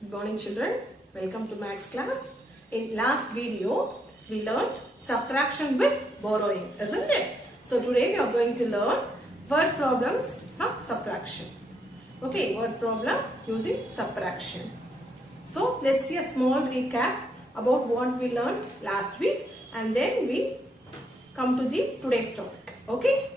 Good morning children, welcome to maths class. In last video, we learned subtraction with borrowing, isn't it? So today we are going to learn word problems from subtraction. Okay, word problem using subtraction. So let's see a small recap about what we learned last week and then we come to the today's topic. Okay?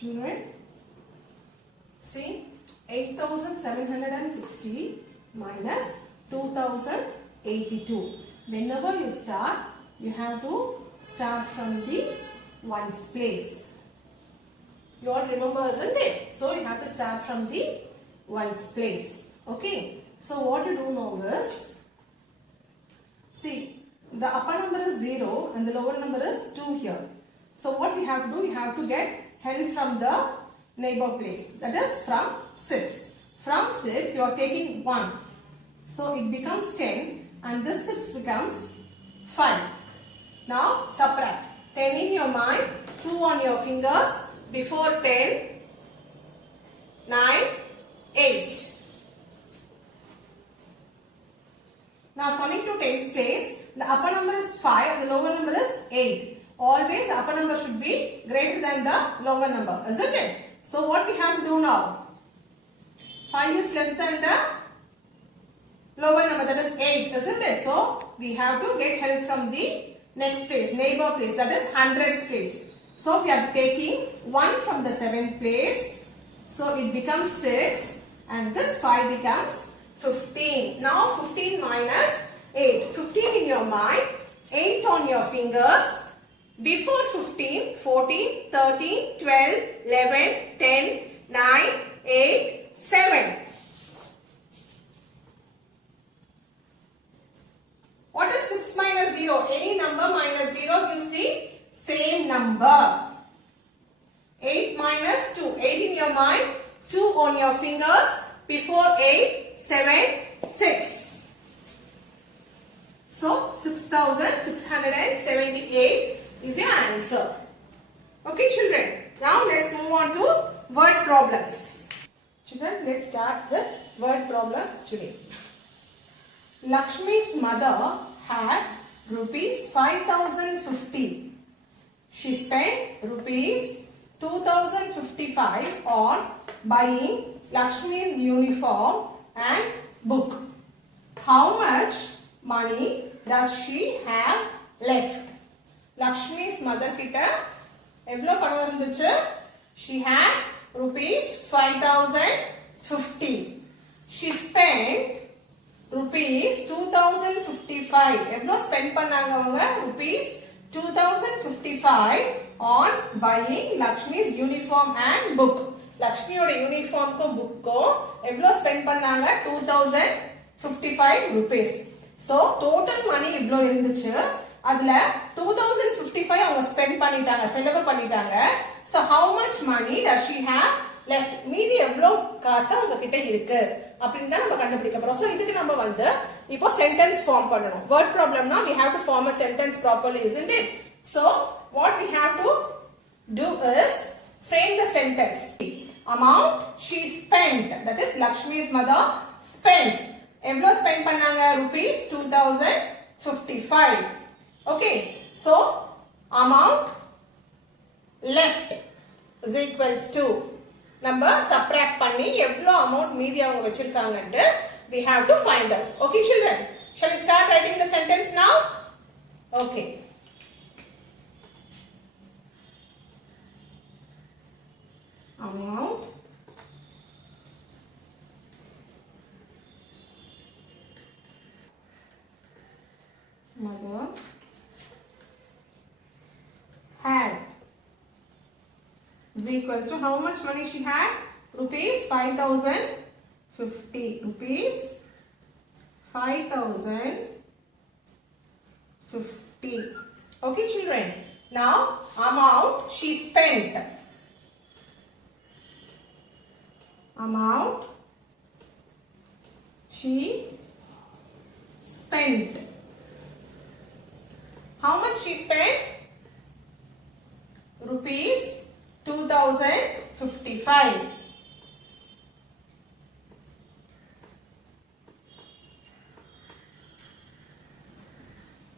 Children, see 8760 minus 2082. Whenever you start, you have to start from the ones place. You all remember, isn't it? So you have to start from the ones place. Okay. So what you do now is, see, the upper number is 0 and the lower number is 2 here. So what we have to do, we have to get help from the neighbor place, that is from 6. From 6 you are taking 1, so it becomes 10 and this 6 becomes 5. Now subtract 10 in your mind, 2 on your fingers, before 10, 9, 8. Now coming to 10's place, the upper number is 5 and the lower number is 8. Always the upper number should be greater than the lower number, isn't it? So what we have to do now? 5 is less than the lower number, that is 8, isn't it? So we have to get help from the next place, neighbor place, that is hundreds place. So we are taking 1 from the 7th place. So it becomes 6 and this 5 becomes 15. Now 15 minus 8. 15 in your mind, 8 on your fingers. Before 15, 14, 13, 12, 11, 10, 9, 8, 7. What is 6 minus 0? Any number minus 0 gives the same number. 8 minus 2. 8 in your mind, 2 on your fingers. Before 8, 7, 6. So 6678 is the answer. Okay children, now let's move on to word problems. Children, let's start with word problems today. Lakshmi's mother had rupees 5050. She spent rupees 2055 on buying Lakshmi's uniform and book. How much money does she have left? Lakshmi's mother கிட்ட எவ்வளவு பணம் இருந்துச்சு? She had rupees 5050. She spent rupees 2055. எவ்வளவு spend பண்ணாங்க அவங்க? Rupees 2055 on buying Lakshmi's uniform and book. லக்ஷ்மியோட யூனிஃபார்ம்க்கும் புக்கும் எவ்வளவு spend பண்ணாங்க? 2055 rupees. So total money இவ்வளோ இருந்துச்சு. அதுல 2055 அவங்க ஸ்பெண்ட் பண்ணிட்டாங்க, செலவு பண்ணிட்டாங்க. So how much money does she have left? மீதி எவ்வளவு காசு அவங்க கிட்ட இருக்கு அப்படின்னு தான் நம்ம கண்டுபிடிக்க போறோம். So இதுக்கு நம்ம வந்து இப்போ சென்டென்ஸ் ஃபார்ம் பண்ணணும். வேர்ட் ப்ராப்ளம்னா we have to form a sentence properly, isn't it? So what we have to do is frame the sentence. Amount she spent, that is Lakshmi's mother spent. எவ்வளவு spend பண்ணாங்க? rupees 2055. Okay, so amount left is equals to number subtract பண்ணி எவ்வளவு amount மீதி அவங்க வச்சிருக்காங்கன்னு we have to find out. Okay children, shall we start writing the sentence now? Okay. Amount mother had is equals to how much money she had? Rupees 5050. Rupees 5050. Okay children. Now amount she spent. amount she spent. How much she spent? Rupees 2055.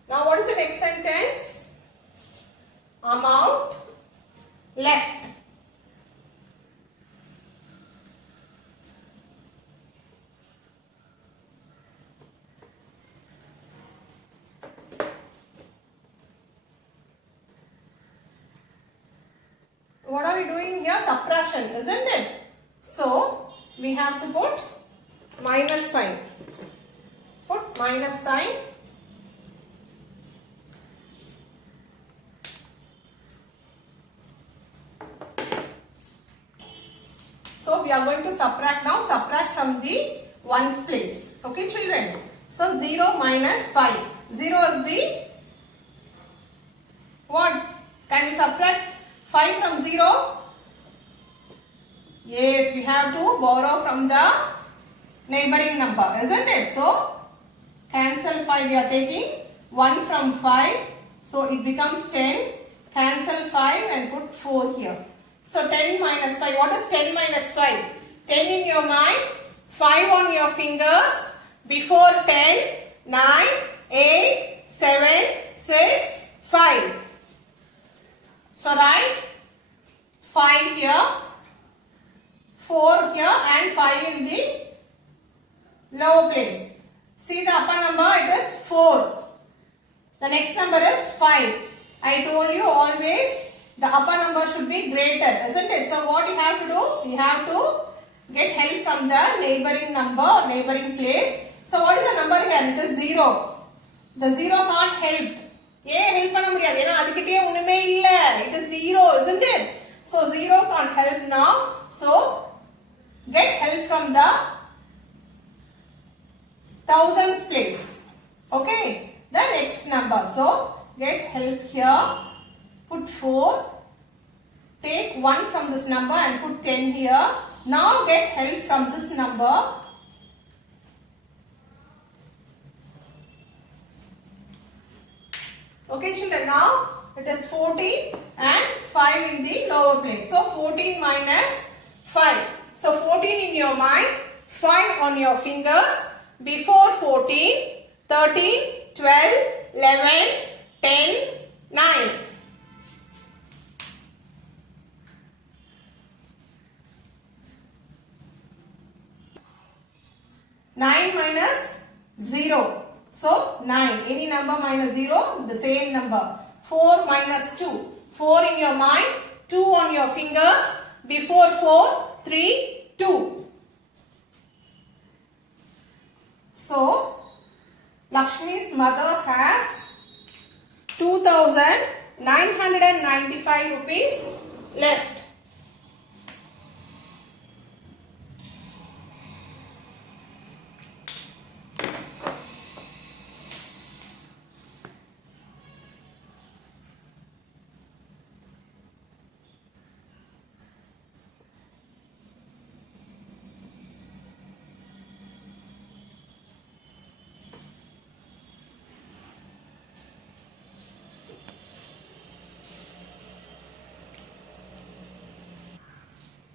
Now what is the next sentence? Amount left. What are we doing here? Subtraction, isn't it? So we have to put minus sign. Put minus sign. So we are going to subtract now. Subtract from the ones place. Okay, children. So 0 minus 5. 0 is the what? Can we subtract 5 from 0? Yes, we have to borrow from the neighboring number, isn't it? So cancel 5. We are taking 1 from 5. So it becomes 10. Cancel 5 and put 4 here. So 10 minus 5. What is 10 minus 5? 10 in your mind, 5 on your fingers, before 10, 9, 8, 7, 6, 5. So write 5 here, 4 here and 5 in the lower place. See the upper number, it is 4. The next number is 5. I told you always the upper number should be greater, isn't it? So what you have to do? We have to get help from the neighboring number or neighboring place. So what is the number here? It is 0. The 0 can't help. It is 0, isn't it? So 0 can't help now. So get help from the thousands place. Okay. The next number. So get help here. Put 4. Take 1 from this number and put 10 here. Now get help from this number. Okay, children. Now it is 14 and 5 in the lower place. So 14 minus 5. So 14 in your mind, 5 on your fingers. Before 14, 13, 12, 11, 10, 9. 9 minus 0. So 9. Any number minus 0, the same number. 4 minus 2. 4 in your mind, 2 on your fingers. Before 4, 3, 2. So Lakshmi's mother has 2,995 rupees left.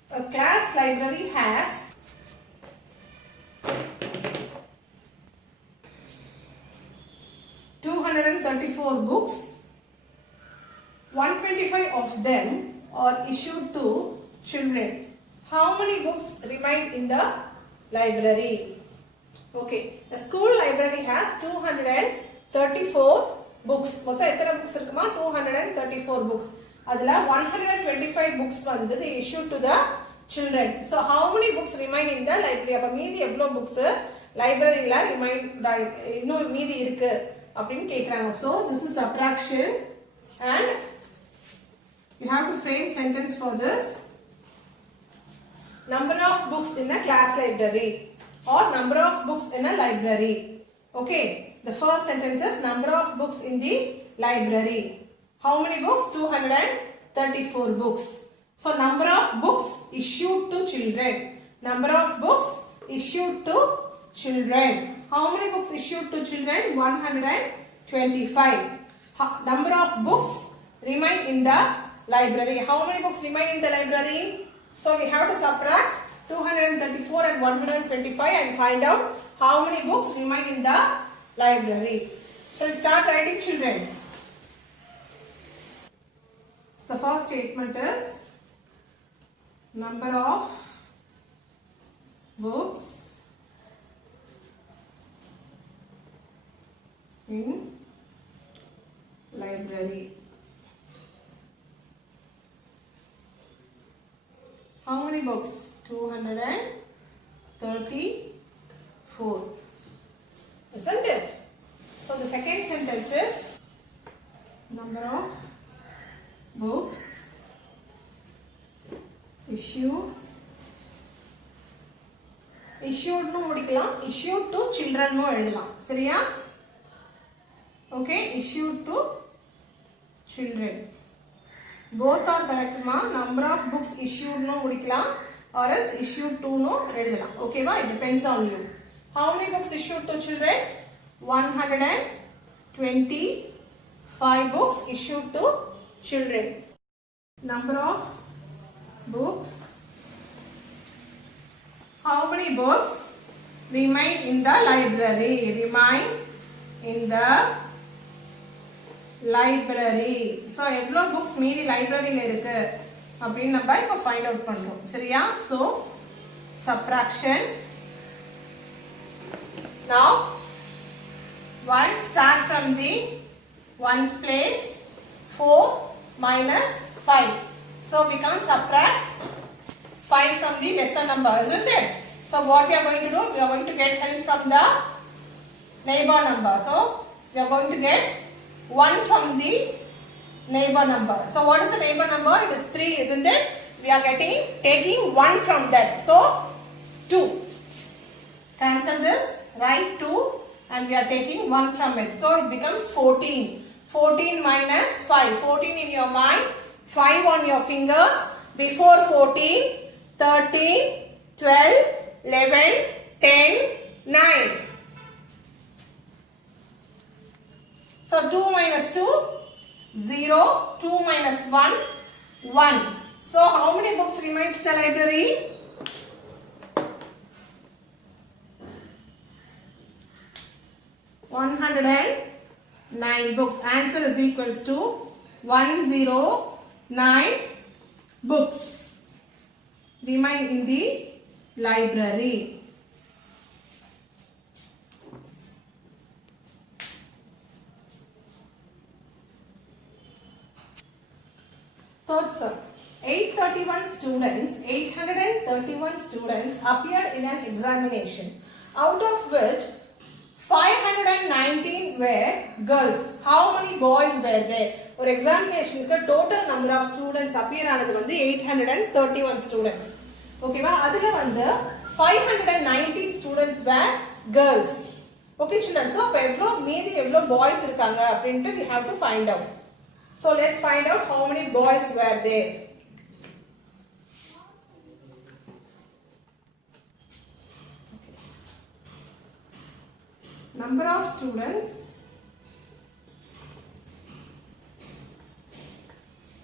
A class library has 234 books. 125 of them are issued to children. How many books remain in the library? Okay, the school library has 234 books. மொத்தம் எத்தனை books இருக்குமா? 234 books. அதுல 125 books வந்து they issued to the children. So how many books remain in the library? அப்ப மீதி எவ்வளவு books libraryல remain இன்னும் மீதி இருக்கு அப்படினு கேக்குறாங்க. So this is subtraction and you have to frame sentence for this. Number of books in a class library or number of books in a library. Okay, the first sentence is number of books in the library. How many books? 234 books. So number of books issued to children. Number of books issued to children. How many books issued to children? 125. Number of books remain in the library. How many books remain in the library? So we have to subtract 234 and 125 and find out how many books remain in the library. Shall we start writing, children? So the first statement is number of books in library. How many books? 234. Isn't it? So the second sentence is number of books issued nu முடிக்கலாம், issued to children nu எழுதலாம். சரியா? Okay, issued to children. Both are correct ma. Number of books issued nu முடிக்கலாம் or else issued to nu எழுதலாம். Okay va? It depends on you. How many books issued to children? 125 books issued to children. Number of books. How many books remain in the library? Remain in the library. So எவ்வளோ books மீதி libraryல இருக்கு அப்படின்னு நம்ம இப்போ find out பண்றோம். சரியா? So subtraction. Now 1 start from the 1's place. 4 minus 5. So we can subtract 5 from the lesser number, isn't it? So what we are going to do? We are going to get help from the neighbor number. So we are going to get 1 from the neighbor number. So what is the neighbor number? It is 3, isn't it? We are taking 1 from that. So 2. Cancel this. Write 2 and we are taking 1 from it. So it becomes 14. 14 minus 5. 14 in your mind. 5 on your fingers. Before 14, 13, 12, 11, 10, 9. So 2 minus 2, 0. 2 minus 1, 1. So how many books remain in the library? 109 books. Answer is equals to 109 books remain in the library. Third sum. 831 students appeared in an examination, out of which 519 were girls. How many boys were there? ஒரு எக்ஸாமினேஷனுக்கு total number of students appear ஆனது வந்து 831 students. ஓகேவா? அதுல வந்து 519 students were girls. Okay children, so அப்ப மீதி எவ்வளோ boys இருக்காங்க அப்படின்ட்டு we have to find out. So let's find out how many boys were there. Number of students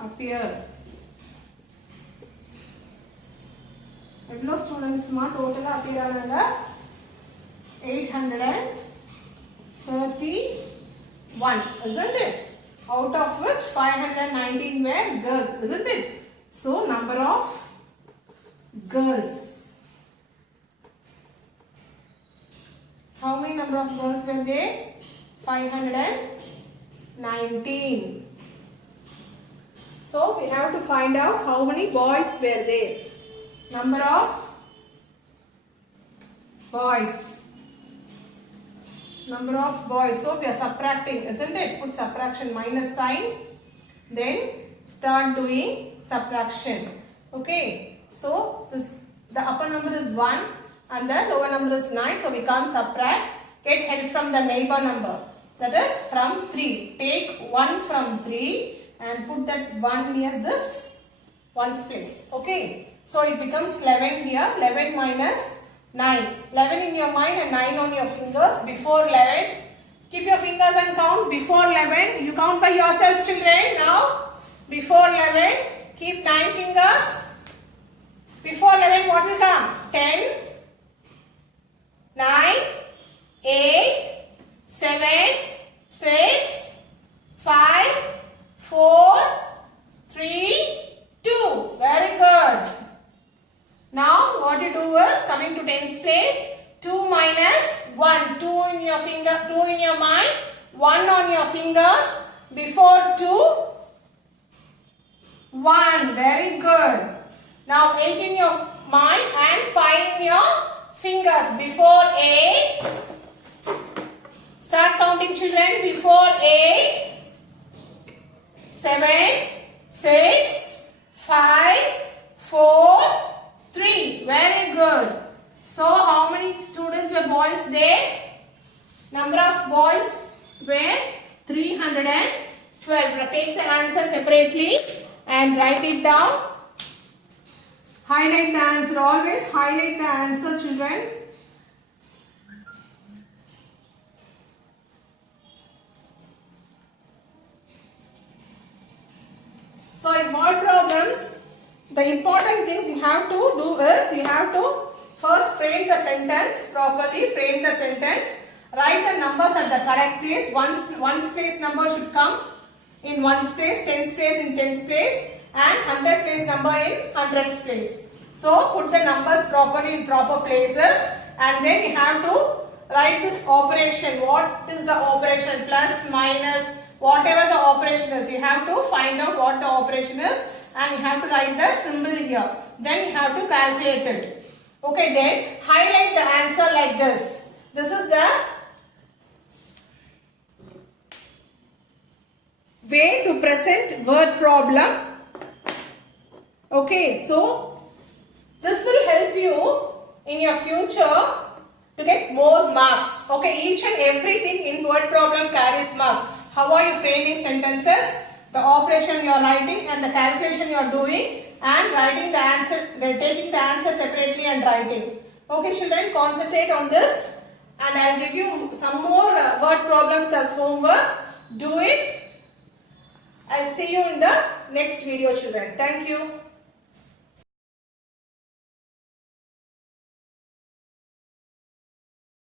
appear. எவ்வளோ students மா total appear ஆனாங்க? 831, isn't it? Out of which 519 were girls, isn't it? So number of girls. How many number of girls were there? 519. So we have to find out how many boys were there. Number of boys. Number of boys. So we are subtracting, isn't it? Put subtraction minus sign. Then start doing subtraction. Okay. So the upper number is 1 and the lower number is 9. So we can't subtract. Get help from the neighbor number. That is from 3. Take 1 from 3 and put that 1 near this ones place. Okay. So it becomes 11 here. 11 minus 9. 11 in your mind and 9 on your fingers. Before 11. Keep your fingers and count. Before 11. You count by yourself, children. Now. Before 11. Keep 9 fingers. Before 11 what will come? 10. 9. 8. 7. 6. 5. 4. 3. 2. Very good. Now what you do is coming to tens place. 2 minus 1. 2 in your finger, 2 in your mind, 1 on your fingers. Before 2, 1. Very good. Now 8 in your mind and 5 in your fingers. Before 8, start counting, children. Before 8, 7, 6, 5, 4, 3. Very good. So how many students were boys there? Number of boys were 312. Take the answer separately and write it down. Highlight the answer. Always highlight the answer, children. So in word problems, the important things you have to do is you have to first frame the sentence properly. Frame the sentence. Write the numbers at the correct place. Ones place number should come in ones place, tens place in tens place, and 100 place number in hundreds place. So put the numbers properly in proper places, and then you have to write this operation. What is the operation? Plus, minus, whatever the operation is. You have to find out what the operation is, and you have to write the symbol here. Then you have to calculate it. Okay, then highlight the answer like this. This is the way to present word problem. Okay, so this will help you in your future to get more marks. Okay, each and everything in word problem carries marks. How are you framing sentences, the operation you are writing and the calculation you are doing, and writing the answer, taking the answer separately and writing. Okay, children, concentrate on this, and I will give you some more word problems as homework. Do it. I will see you in the next video, children. Thank you.